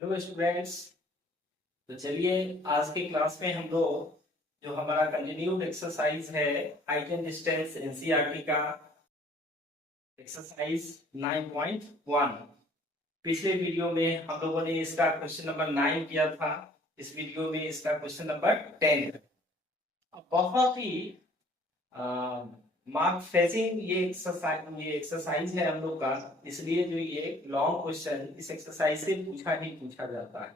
Hello students. तो चलिए आज की क्लास में हम लोग जो हमारा कंटिन्यूड एक्सरसाइज है हाइट एंड डिस्टेंस एनसीईआरटी का एक्सरसाइज 9.1। पिछले वीडियो में हम लोगों ने इसका क्वेश्चन नंबर 9 किया था। इस वीडियो में इसका क्वेश्चन नंबर 10 है। बहुत ही मार्क फेजिंग ये एक्सरसाइज है हम लोग का, इसलिए जो ये लॉन्ग क्वेश्चन इस एक्सरसाइज से पूछा ही पूछा जाता है।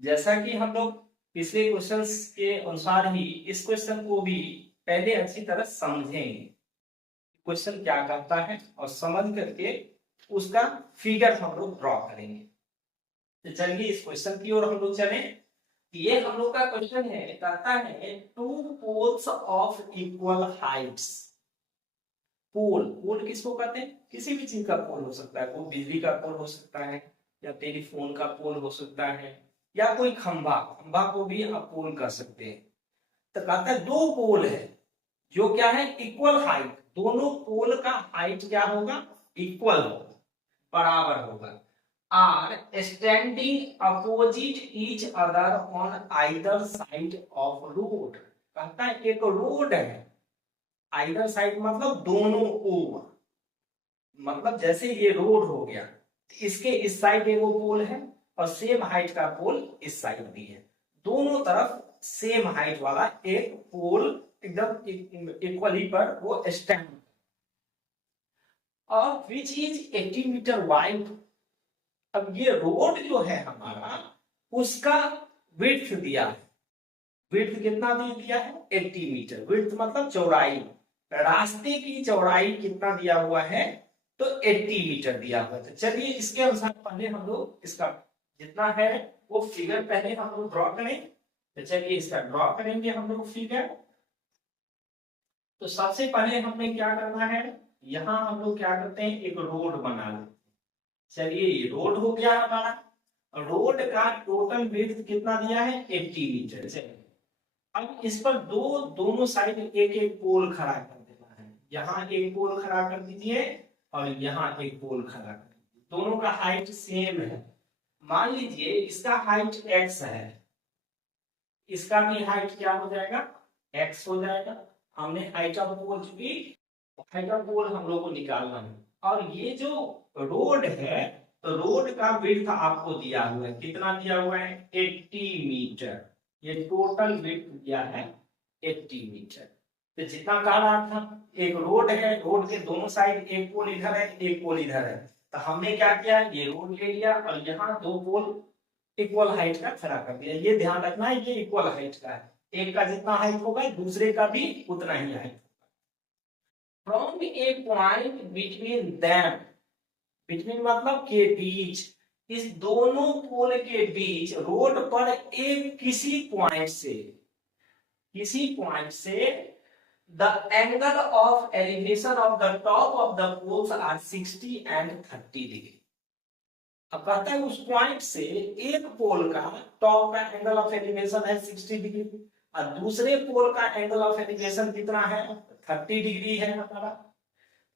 जैसा कि हम लोग पिछले क्वेश्चंस के अनुसार ही इस क्वेश्चन को भी पहले अच्छी तरह समझेंगे, क्वेश्चन क्या करता है और समझ करके उसका फिगर हम लोग ड्रॉ करेंगे। तो चलिए इस क्वेश्चन की ओर हम लोग चलें। ये हम लोग का क्वेश्चन है, कहता है two poles of equal heights. Pole किसको कहते हैं? किसी भी चीज का पोल हो सकता है, कोई बिजली का पोल हो सकता है या टेलीफोन का पोल हो सकता है या कोई खंभा को भी आप पोल कर सकते हैं। तो कहता है दो पोल है जो क्या है इक्वल हाइट, दोनों पोल का हाइट क्या होगा? इक्वल होगा, बराबर होगा। Are standing opposite each other on either side of road. कहता है एक रोड है, आइदर साइड मतलब दोनों ओर, मतलब जैसे ये रोड हो गया, इसके इस साइड एक पोल है और सेम हाइट का पोल इस साइड भी है। दोनों तरफ सेम हाइट वाला एक पोल एकदम इक्वली पर वो स्टैंड, और विच इज 80 मीटर वाइड। अब ये रोड जो है हमारा, उसका विड्थ दिया है। विड्थ कितना दिया है? 80 मीटर। विड्थ मतलब चौड़ाई, रास्ते की चौड़ाई कितना दिया हुआ है? तो 80 मीटर दिया हुआ है। तो चलिए इसके अनुसार पहले हम लोग इसका जितना है वो फिगर पहले हम लोग ड्रॉ करें। तो चलिए इसका ड्रॉ करेंगे हम लोग फिगर। तो सबसे पहले हमें क्या करना है, यहाँ हम लोग क्या करते हैं, एक रोड बना लेते हैं। चलिए ये रोड हो गया हमारा। रोड का टोटल विड्थ कितना दिया है? 80 मीटर। चलिए अब इस पर दोनों साइड एक एक पोल खड़ा कर देना है। यहाँ एक पोल खड़ा कर दीजिए और यहाँ एक पोल खड़ा कर दीजिए। दोनों का हाइट सेम है। मान लीजिए इसका हाइट x है, इसका भी हाइट क्या हो जाएगा? x हो जाएगा। हमने हाइट ऑफ पोल चुकी, हाइट ऑफ पोल हम लोग को निकालना है। और ये जो रोड है, तो रोड का विड्थ आपको दिया हुआ है, कितना दिया हुआ है? 80 मीटर। ये टोटल विड्थ दिया है 80 मीटर। तो जितना कह रहा था, एक रोड है, रोड के दोनों साइड एक पोल इधर है एक पोल इधर है। तो हमने क्या किया, ये रोड ले लिया और यहाँ दो पोल इक्वल हाइट का खड़ा कर दिया। ये ध्यान रखना है, ये इक्वल हाइट का है, एक का जितना हाइट होगा दूसरे का भी उतना ही height. From a point between them, between मतलब के बीच, इस दोनों पोल के बीच रोड पर एक किसी पॉइंट से the angle of elevation of the top of the poles are 60 and 30 degree. अब कहता है उस पॉइंट से एक पोल का टॉप का एंगल ऑफ एलिवेशन है 60 डिग्री और दूसरे पोल का एंगल ऑफ एलिवेशन कितना है? 30 डिग्री है हमारा।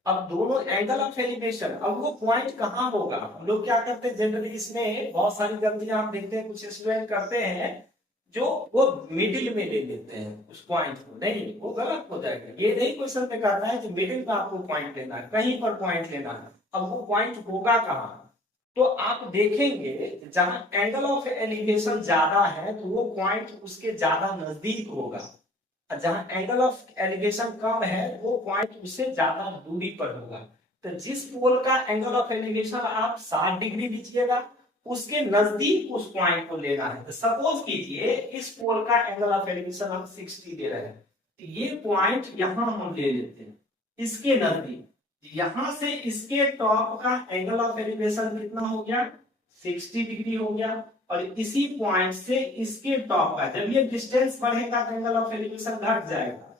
अब दोनों एंगल ऑफ एलिवेशन, अब वो पॉइंट कहाँ होगा? हम लोग क्या करते हैं जनरली, इसमें बहुत सारी गलतियां हम देखते हैं कुछ स्टूडेंट करते हैं, जो वो मिडिल में ले लेते हैं उस पॉइंट को। नहीं, वो गलत हो जाएगा। ये नहीं क्वेश्चन में कहता है कि मिडिल में आपको पॉइंट लेना है, कहीं पर पॉइंट लेना है। अब वो पॉइंट होगा कहाँ? तो आप देखेंगे जहां एंगल ऑफ एलिवेशन ज्यादा है तो वो पॉइंट उसके ज्यादा नजदीक होगा, जहां एंगल ऑफ एलिवेशन कम है वो पॉइंट उससे ज्यादा दूरी पर होगा। तो जिस पोल का एंगल ऑफ एलिवेशन आप 60 डिग्री लीजिएगा, उसके नजदीक उस पॉइंट को लेना है। तो सपोज कीजिए इस पोल का एंगल ऑफ एलिवेशन हम 60 दे रहे हैं, तो ये पॉइंट यहां हम ले लेते हैं, इसके नजदीक। यहां से इसके टॉप का एंगल ऑफ एलिवेशन कितना हो गया? 60 डिग्री हो गया। और इसी पॉइंट से इसके टॉप का, जब ये डिस्टेंस बढ़ेगा तो एंगल ऑफ एलिवेशन घट जाएगा,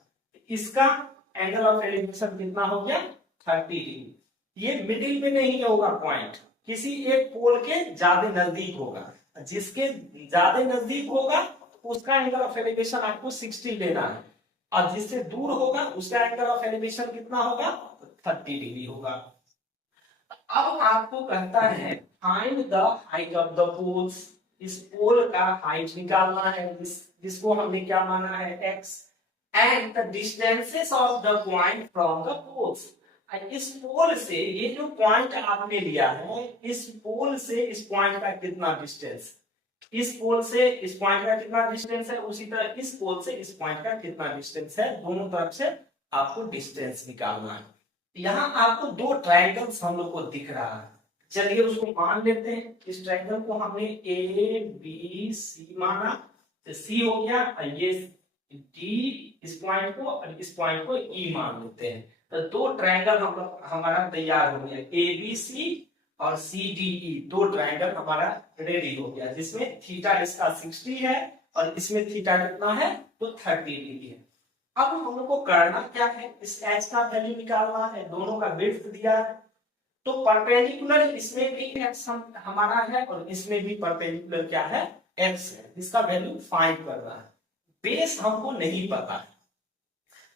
इसका एंगल ऑफ एलिवेशन कितना हो गया? 30 डिग्री। ये मिडिल में नहीं होगा पॉइंट, किसी एक पोल के ज्यादा नजदीक होगा। जिसके ज्यादा नजदीक होगा उसका एंगल ऑफ एलिवेशन आपको 60 लेना है, और जिससे दूर होगा उसका एंगल ऑफ एलिवेशन कितना होगा? 30 डिग्री होगा। अब आपको कहता है find the height of the poles, इस पोल का हाइट निकालना है, जिसको हमने क्या माना है x, and the distances of the point from the poles. इस पोल से ये जो पॉइंट आपने लिया है, इस पोल से इस पॉइंट का कितना डिस्टेंस, इस पोल से इस पॉइंट का कितना डिस्टेंस है, उसी तरह इस पोल से इस पॉइंट का कितना डिस्टेंस है, दोनों तरफ से आपको डिस्टेंस निकालना है। यहाँ आपको दो ट्रायंगल्स हम लोग को दिख रहा है, चलिए उसको मान लेते हैं। इस ट्रायंगल को हमने ए बी सी माना, तो सी हो गया, और ये डी इस पॉइंट को और इस पॉइंट को ई मान लेते हैं। तो दो ट्रायंगल हम लोग हमारा तैयार हो गया, ए बी सी और सी डी ई, दो ट्रायंगल हमारा रेडी हो गया, जिसमें थीटा इसका 60 है और इसमें थीटा कितना है, तो 30 डिग्री है। अब हम लोग को करना क्या है, इस एच का वैल्यू निकालना है, दोनों का विड्थ दिया है, तो परपेंडिकुलर इसमें भी एक्स हमारा है और इसमें भी परपेंडिकुलर क्या है, एक्स है, इसका वैल्यू फाइंड करना है। बेस हमको नहीं पता है।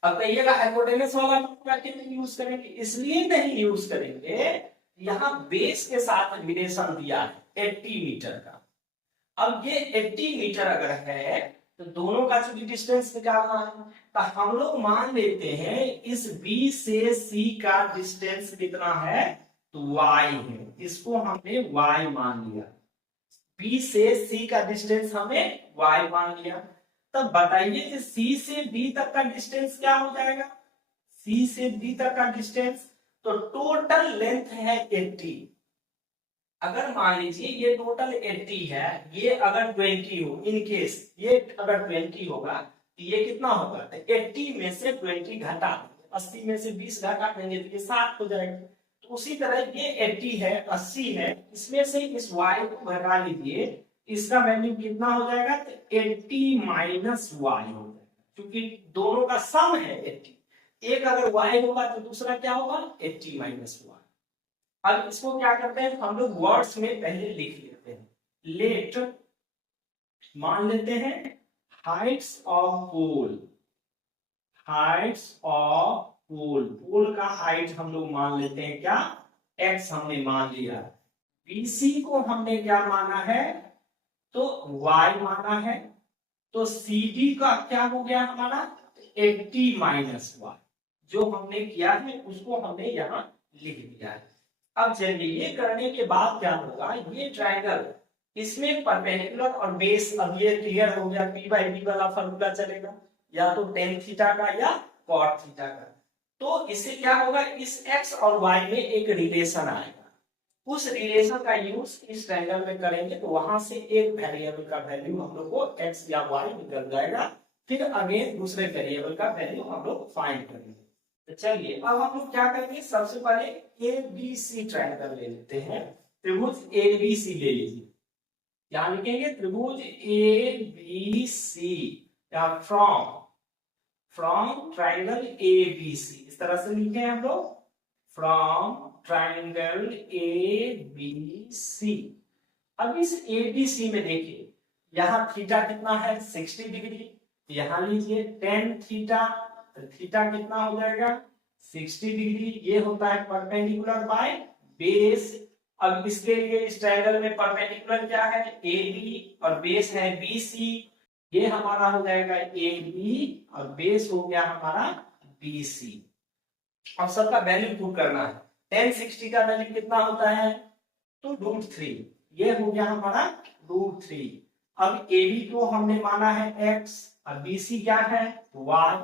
अब कहिएगा हाइपोटेनस वाला क्यों यूज करेंगे, इसलिए नहीं यूज करेंगे, यहाँ बेस के साथ रिलेशन दिया है 80 मीटर का। अब ये 80 मीटर अगर है तो दोनों का जो डिस्टेंस निकालना है, तो हम लोग मान लेते हैं इस B से C का डिस्टेंस कितना है, तो y है, इसको हमने y मान लिया। B से C का डिस्टेंस हमें y मान लिया। तब बताइए कि C से B तक का डिस्टेंस क्या हो जाएगा, C से B तक का डिस्टेंस, तो टोटल लेंथ है 80। अगर मान लीजिए ये टोटल 80 है, ये अगर 20 हो, इन केस ये अगर 20 होगा तो ये कितना होगा, तो 80 में से 20 घटा, 80 में से 20 घटा देंगे तो ये 60 हो जाएगा। तो उसी तरह ये 80 है, 80 है, इसमें से इस y को घटा लीजिए, इसका वैल्यू कितना हो जाएगा, तो 80 माइनस y हो जाएगा, क्योंकि दोनों का सम है 80। एक अगर y होगा तो दूसरा क्या होगा, 80 माइनस y। अब इसको क्या करते हैं, हम लोग वर्ड्स में पहले लिख लेते हैं। लेट मान लेते हैं heights of pole, heights of pole, pole का हाइट हम लोग मान लेते हैं क्या, x हमने मान लिया। BC को हमने क्या माना है, तो y माना है। तो CD का क्या हो गया हमारा, 80 माइनस y, जो हमने किया है उसको हमने यहाँ लिख दिया है। अब चलिए ये करने के बाद क्या होगा, ये ट्रायंगल इसमें परपेंडिकुलर और बेस, अब ये क्लियर हो गया, P बाई B वाला फॉर्मूला चलेगा, या तो टेन थीटा का या कॉट थीटा का। तो इससे क्या होगा, इस x और y में एक रिलेशन आएगा, उस रिलेशन का यूज इस ट्रायंगल में करेंगे, तो वहां से एक वेरिएबल का वैल्यू हम लोग को x या y निकल जाएगा, फिर अगेन दूसरे वेरिएबल का वैल्यू हम लोग फाइंड करेंगे। तो चलिए अब हम लोग क्या करेंगे, सबसे पहले ABC ट्रायंगल ले लेते हैं, त्रिभुज ABC ले लीजिए। क्या लिखेंगे, त्रिभुज ABC या फ्रॉम ट्रायंगल ABC, इस तरह से लिखे हैं हम लोग, फ्रॉम ट्रायंगल ABC। अब इस ABC में देखिए, यहाँ थीटा कितना है, 60 डिग्री, यहाँ लीजिए टेन थीटा, थीटा कितना हो जाएगा, 60 डिग्री, ये होता है परपेंडिकुलर बाय बेस। अब इसके लिए इस ट्रायंगल में परपेंडिकुलर क्या है, AB और बेस है BC, ये हमारा हो जाएगा AB और बेस हो गया हमारा BC। अब सबका वैल्यू पुट करना है, tan 60 का वैल्यू कितना होता है, तो √3, ये हो गया हमारा √3। अब AB को हमने माना है x और BC क्या है, y।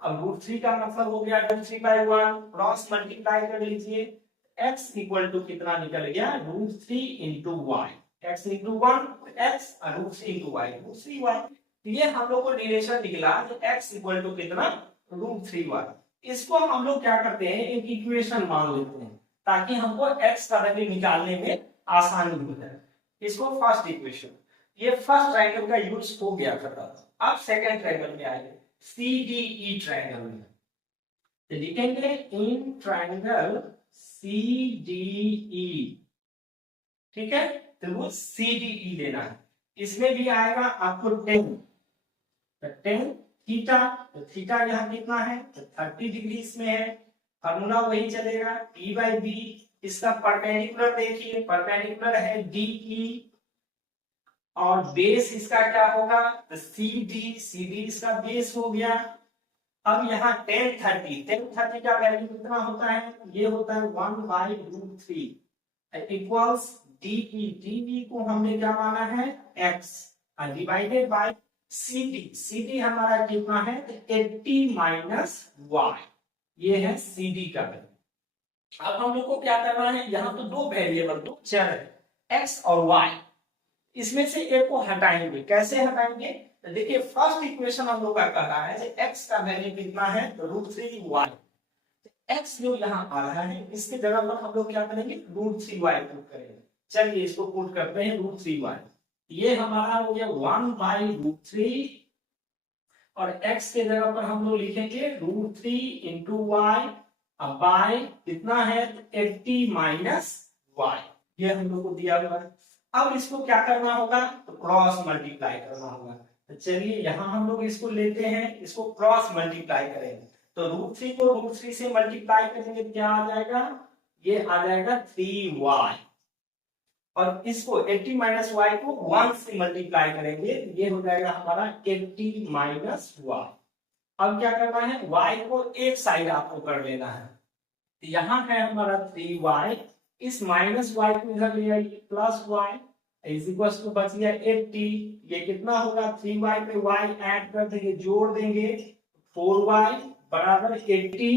अब √3 का मतलब हो गया √3/1, क्रॉस मल्टीप्लाई कर लीजिए, x इक्वल टू कितना निकल गया, √3 into y, x into 1 x और √3 इंटू y, √3y। ये हम लोग को रिलेशन निकला, तो x इक्वल टू कितना, √3y। इसको हम लोग क्या करते हैं, एक इक्वेशन मान लेते हैं, ताकि हमको x का वैल्यू निकालने में आसानी हो जाए। इसको फर्स्ट इक्वेशन, ये फर्स्ट ट्रायंगल का यूज हो गया खत्म। अब सेकंड ट्रायंगल में आएंगे, CDE ट्रायंगल में, तो लिखेंगे इन ट्रायंगल CDE, ठीक है, तो वो CDE लेना है। इसमें भी आएगा आपको 10, तो 10 थीटा, तो थीटा यहाँ कितना है, तो 30 डिग्री इसमें है, फार्मूला वही चलेगा, P बाई B इसका परपेंडिकुलर देखिए, परपेंडिकुलर है DE और बेस इसका क्या होगा, तो CD इसका बेस हो गया। अब यहाँ 1030 का वैल्यू कितना होता है, ये होता है 1/√3 इक्वल्स DE को हमने क्या माना है x डिवाइडेड बाय CD हमारा कितना है 80 - y, ये है CD का वैल्यू। अब हम लोग को क्या करना है, यहाँ तो दो वेरिएबल दो चर है x और y, इसमें से एक को हटाएंगे। कैसे हटाएंगे, तो देखिए फर्स्ट इक्वेशन हम लोग का कह रहा है x का वैल्यू कितना है तो √3y, x जो यहाँ आ रहा है इसके जगह पर हम लोग क्या करेंगे √3y पुट करेंगे। चलिए इसको पुट करते हैं √3y, ये हमारा हो गया 1/√3 और x के जगह पर हम लोग लिखेंगे √3 × y, अब y कितना है 80 - y, ये हम लोग को दिया हुआ है। अब इसको क्या करना होगा, तो क्रॉस मल्टीप्लाई करना होगा। तो चलिए यहाँ हम लोग इसको लेते हैं, इसको क्रॉस मल्टीप्लाई करेंगे, तो √3 को √3 से मल्टीप्लाई करेंगे, क्या आ जाएगा, ये आ जाएगा 3y, और इसको 80 - y को 1 से मल्टीप्लाई करेंगे, ये हो जाएगा हमारा 80 - y। अब क्या करना है, y को एक साइड आपको कर लेना है, यहाँ है हमारा 3y, इस -y को इधर ले आइए +y इज इक्वल टू बच गया 80, ये कितना होगा 3y पे y ऐड कर देंगे, जोड़ देंगे 4y बराबर 80,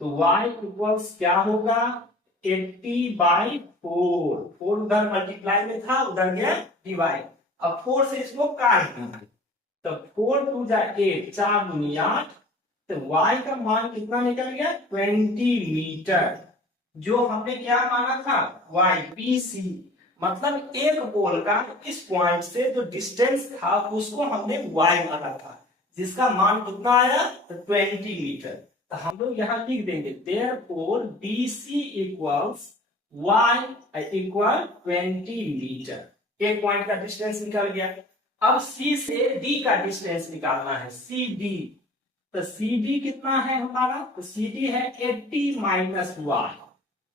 तो y इक्वल्स क्या होगा 80/4, 4 उधर मल्टीप्लाई में था उधर गया डिवाइड, अब 4 से इसको काट देना, तो 4 2 जा 8, 4 दूनी 8, तो y का मान कितना निकल गया 20 मीटर, जो हमने क्या माना था y BC, मतलब एक पोल का इस पॉइंट से जो डिस्टेंस था उसको हमने y माना था, जिसका मान कितना आया तो 20 मीटर। तो हम लोग यहाँ लिख देंगे therefore BC equals y equal 20 metre, एक पॉइंट का डिस्टेंस निकल गया। अब C से D का डिस्टेंस निकालना है, CD, तो CD कितना है हमारा, तो CD है 80 - y,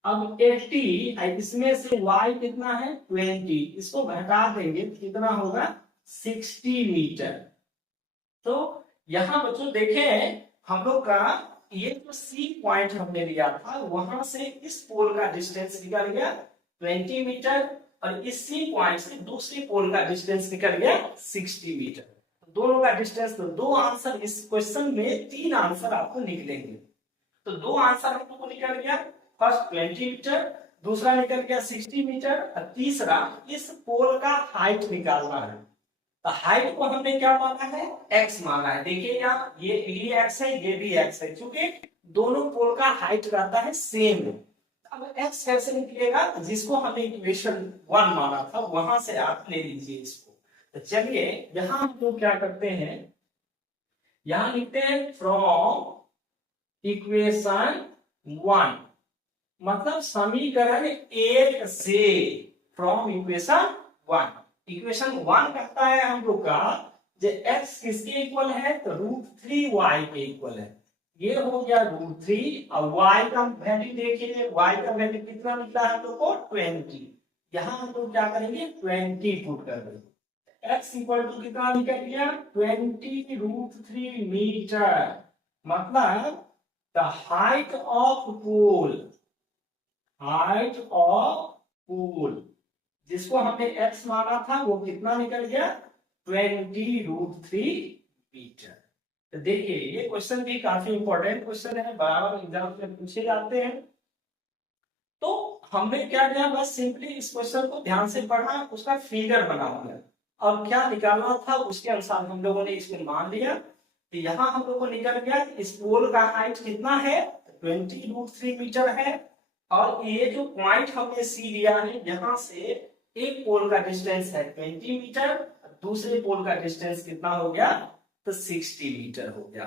अब 80 इसमें से y कितना है 20, इसको घटा देंगे कितना होगा 60 मीटर। तो यहाँ बच्चों देखें हम लोग का ये जो C पॉइंट हमने लिया था वहां से इस पोल का डिस्टेंस निकल गया 20 मीटर, और इस C पॉइंट से दूसरी पोल का डिस्टेंस निकल गया 60 मीटर। दोनों का डिस्टेंस, तो दो आंसर इस क्वेश्चन में, तीन आंसर आपको निकलेंगे। तो दो आंसर हम लोग को निकल गया, फर्स्ट 20 मीटर, दूसरा निकल गया 60 मीटर, और तीसरा इस पोल का हाइट निकालना है। तो हाइट को हमने क्या माना है x माना है, देखिए यहाँ ये x है ये भी x है, क्योंकि दोनों पोल का हाइट रहता है सेम। अब x कैसे निकलेगा, जिसको हमने इक्वेशन 1 माना था वहां से आप ले लीजिए इसको। तो चलिए यहां हम लोग क्या करते हैं, यहां लिखते हैं फ्रॉम इक्वेशन 1, मतलब समीकरण 1 से, फ्रॉम इक्वेशन 1। इक्वेशन 1 कहता है हम लोग का जो x किसके इक्वल है तो √3y के इक्वल है, ये हो गया √3, और y का वैल्यू देखिए, y का वैल्यू कितना निकला है हम लोग को 20, यहां हम लोग क्या करेंगे 20 पुट कर देंगे, x इक्वल टू कितना निकल गया 20√3 मीटर, मतलब the height of pole, height of pole जिसको हमने x माना था वो कितना निकल गया 20√3 मीटर। तो देखिए ये क्वेश्चन भी काफी इंपॉर्टेंट क्वेश्चन है, बराबर एग्जाम में पूछे जाते हैं। तो हमने क्या किया, बस सिंपली इस क्वेश्चन को ध्यान से पढ़ा, उसका फिगर बना हुआ है और क्या निकालना था उसके अनुसार हम लोगों ने इसको मान लिया। तो यहाँ हम लोगों को निकल गया इस पोल का हाइट कितना है 20√3 मीटर है, और ये जो पॉइंट हमने सी लिया है यहाँ से एक पोल का डिस्टेंस है 20 मीटर, दूसरे पोल का डिस्टेंस कितना हो गया तो 60 मीटर हो गया।